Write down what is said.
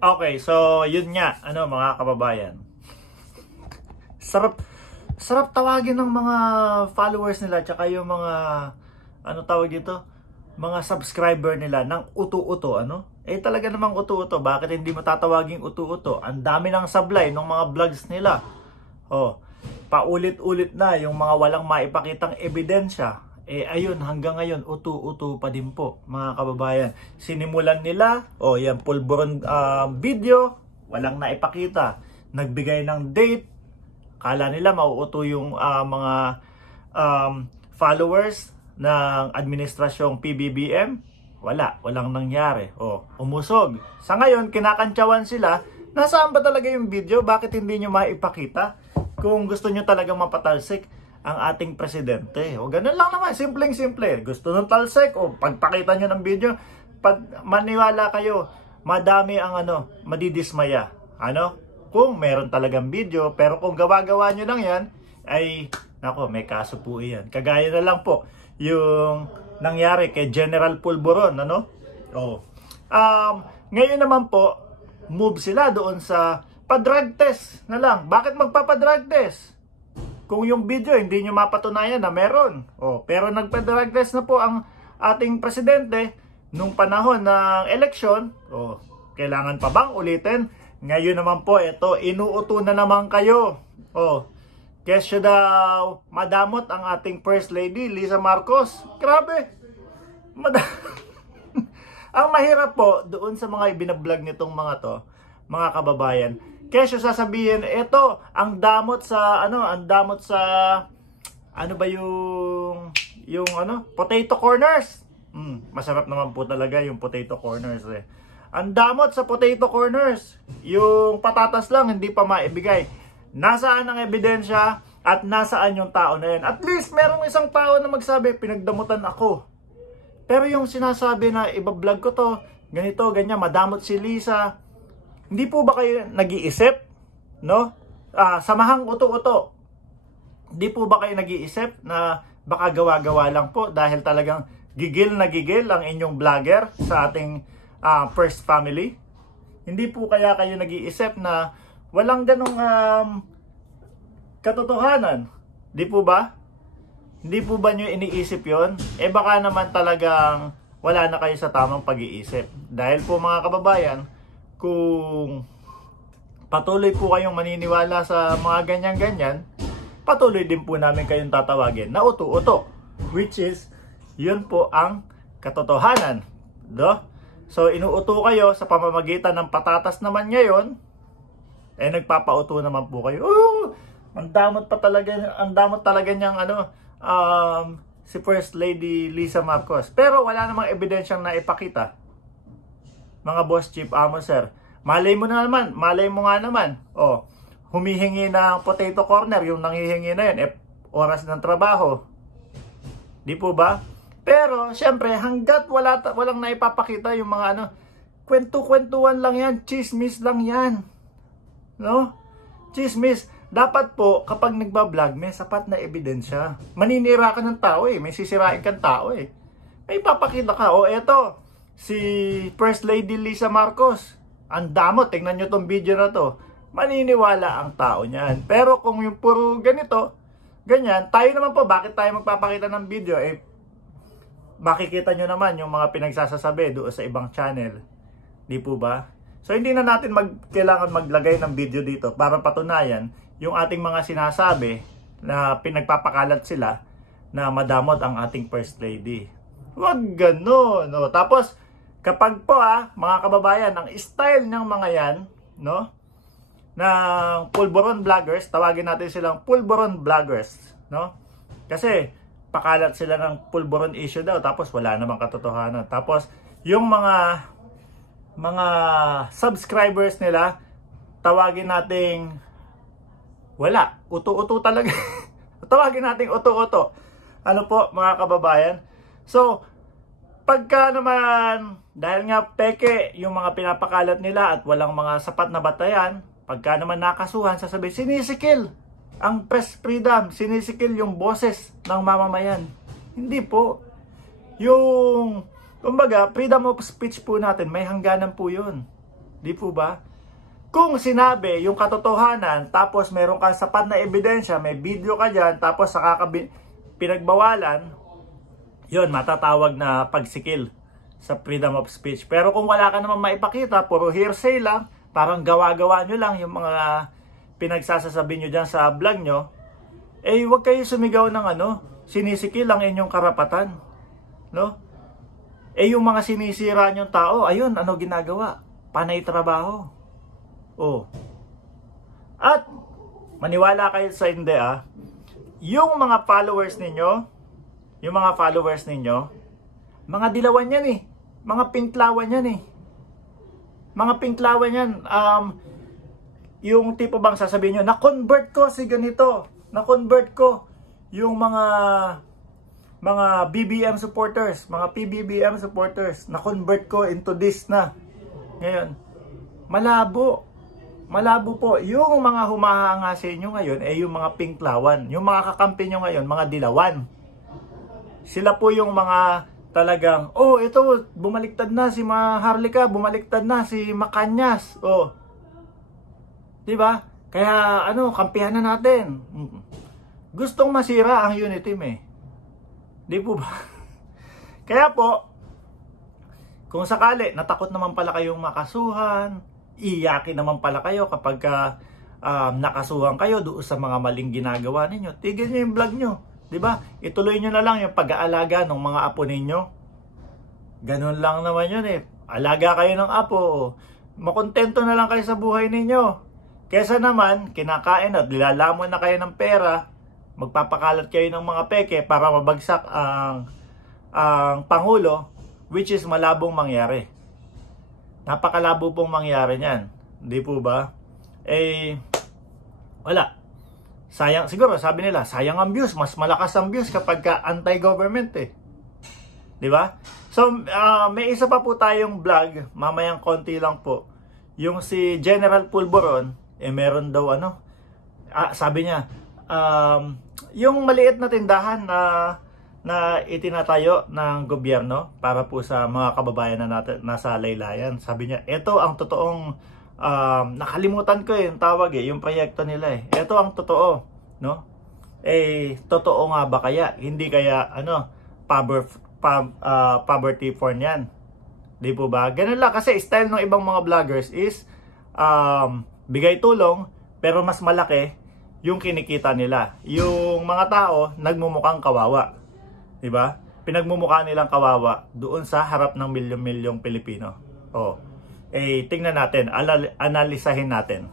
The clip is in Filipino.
Okay, so yun nga, mga kababayan. Sarap tawagin ng mga followers nila tsaka yung mga tawag dito, mga subscriber nila ng uto-uto, talaga namang uto-uto. Bakit hindi mo tatawaging uto-uto? Ang dami ng sablay ng mga vlogs nila. Paulit-ulit na yung mga walang maipakitang ebidensya. Ayun, hanggang ngayon, uto-uto pa din po, mga kababayan. Sinimulan nila, yan, pulburon video, walang naipakita. Nagbigay ng date, kala nila mauuto yung mga followers ng administrasyong PBBM. Walang nangyari. Umusog. Sa ngayon, kinakantsawan sila, nasaan ba talaga yung video? Bakit hindi nyo maipakita? Kung gusto nyo talagang mapatalsik ang ating presidente. Ganun lang naman, simpleng-simple. Gusto ng talsik, pagpakita nyo ng video, maniwala kayo, madami ang madidismaya. Kung meron talagang video, pero kung gawa-gawa nyo lang yan, nako, may kaso po yan. Kagaya na lang po, yung nangyari kay General Pulburon, ngayon naman po, move sila doon sa pa-drug test na lang. Bakit magpapa-drug test? Kung yung video hindi nyo mapatunayan na meron. Pero nagpa-drug test na po ang ating presidente nung panahon ng eleksyon. Kailangan pa bang ulitin? Ngayon naman po, ito, inuuto na naman kayo. Kesyo daw madamot ang ating First Lady, Lisa Marcos. Grabe. Ang mahirap po, doon sa mga ibinablog nitong mga to, mga kababayan, kesyo sasabihin, ito, ang damot sa, potato corners. Masarap naman po talaga yung potato corners Ang damot sa potato corners. Yung patatas lang, hindi pa maibigay. Nasaan ang ebidensya at nasaan yung tao na yan? At least, merong isang tao na magsabi, pinagdamutan ako. Pero yung sinasabi na, ibablog ko to, ganito, ganyan, madamot si Lisa. Hindi po ba kayo nag-iisip? Samahang uto-uto. Hindi po ba kayo nag-iisip na baka gawa-gawa lang po dahil talagang gigil na gigil ang inyong vlogger sa ating first family? Hindi po kaya kayo nag-iisip na walang ganong katotohanan? Di po ba? Hindi po ba nyo iniisip yon? Baka naman talagang wala na kayo sa tamang pag-iisip. Dahil po mga kababayan, kung patuloy po kayong maniniwala sa mga ganyan-ganyan, patuloy din po namin kayong tatawagin na uto-uto. Which is, yun po ang katotohanan. So, inuuto kayo sa pamamagitan ng patatas naman ngayon, nagpapauto naman po kayo. Ang damot talaga niyang si First Lady Lisa Marcos. Pero wala namang ebidensyang naipakita. Mga boss chief sir. Malay mo nga naman. Humihingi ng potato corner, yung nanghihingi na yun, oras ng trabaho. Di po ba? Pero, syempre, hanggat walang naipapakita yung mga kwento-kwentuhan lang yan, chismis lang yan. Chismis. Dapat po, kapag nagbablog, may sapat na ebidensya. Maninira ka ng tao may sisirain kang tao May papakita ka, eto, si First Lady Lisa Marcos. Ang damot, tingnan nyo tong video na to. Maniniwala ang tao niyan. Pero kung yung puro ganito, ganyan, tayo naman po, bakit tayo magpapakita ng video? Makikita nyo naman yung mga pinagsasasabi doon sa ibang channel. Di po ba? So hindi na natin kailangan maglagay ng video dito para patunayan yung ating mga sinasabi na pinagpapakalat sila na madamot ang ating First Lady. Huwag gano'n. Tapos, kapag po mga kababayan, ang style ng mga yan, ng pulburon vloggers, tawagin natin silang pulburon vloggers, Kasi, pakalat sila ng pulburon issue daw, tapos wala namang katotohanan. Tapos, yung mga subscribers nila, tawagin nating wala. Uto-uto talaga. Tawagin nating uto-uto. Mga kababayan? So, pagka naman, dahil nga peke yung mga pinapakalat nila at walang mga sapat na batayan, pagka naman nakasuhan, sasabihin, sinisikil ang press freedom, sinisikil yung boses ng mamamayan. Hindi po. Yung, kumbaga, freedom of speech po natin, may hangganan po yun. Di po ba? Kung sinabi yung katotohanan, tapos meron kang sapat na ebidensya, may video ka dyan, tapos saka pinagbawalan, yun, matatawag na pagsikil sa freedom of speech. Pero kung wala ka naman maipakita, puro hearsay lang, parang gawa-gawa nyo lang yung mga pinagsasasabi nyo dyan sa vlog nyo, eh huwag kayo sumigaw ng sinisikil ang inyong karapatan. No? Eh yung mga sinisira nyong tao, ayun, ano ginagawa? Panay trabaho. Oh. At maniwala kayo sa hindi yung mga followers ninyo, mga dilawan yan eh. Mga pinklawan yan eh. Mga pinklawan yan. Yung tipo bang sasabihin nyo, na-convert ko si ganito. Na-convert ko yung mga BBM supporters, mga PBBM supporters. Na-convert ko into this na. Ngayon, malabo. Malabo po. Yung mga humahanga sa inyo ngayon ay yung mga pinklawan. Yung mga kakampi nyo ngayon, mga dilawan. Sila po yung mga talagang, ito, bumaliktad na si Maharlika, bumaliktad na si Macanyas. Diba? Kaya, kampihan na natin. Gustong masira ang unity team eh. Di po ba? Kaya po, kung sakali, natakot naman pala kayong makasuhan, iyakin naman pala kayo kapag nakasuhan kayo doon sa mga maling ginagawa ninyo, tigil nyo yung vlog nyo. Diba? Ituloy nyo na lang yung pag-aalaga ng mga apo ninyo. Ganun lang naman yun eh. Alaga kayo ng apo. Makontento na lang kayo sa buhay ninyo. Kesa naman, kinakain at lilalamon na kayo ng pera, magpapakalat kayo ng mga peke para mabagsak ang Pangulo, which is malabong mangyari. Napakalabo pong mangyari niyan. Di po ba? Wala. Sayang, siguro sabi nila, sayang ang views, mas malakas ang views kapag anti-government eh. 'Di ba? So, may isa pa po tayong vlog, mamayang konti lang po. Yung si General Pulboron, meron daw sabi niya, yung maliit na tindahan na itinatayo ng gobyerno para po sa mga kababayan na nasa laylayan. Sabi niya, ito ang totoong nakalimutan ko yung tawag yung proyekto nila eh. Ito ang totoo, no? Totoo nga ba kaya? Hindi kaya poverty porn yan. Di po ba? Ganun lang kasi style ng ibang mga vloggers is bigay tulong pero mas malaki yung kinikita nila. Yung mga tao nagmumukhang kawawa. Di ba? Pinagmumukha nilang kawawa doon sa harap ng milyon-milyong Pilipino. Tingnan natin, analisahin natin.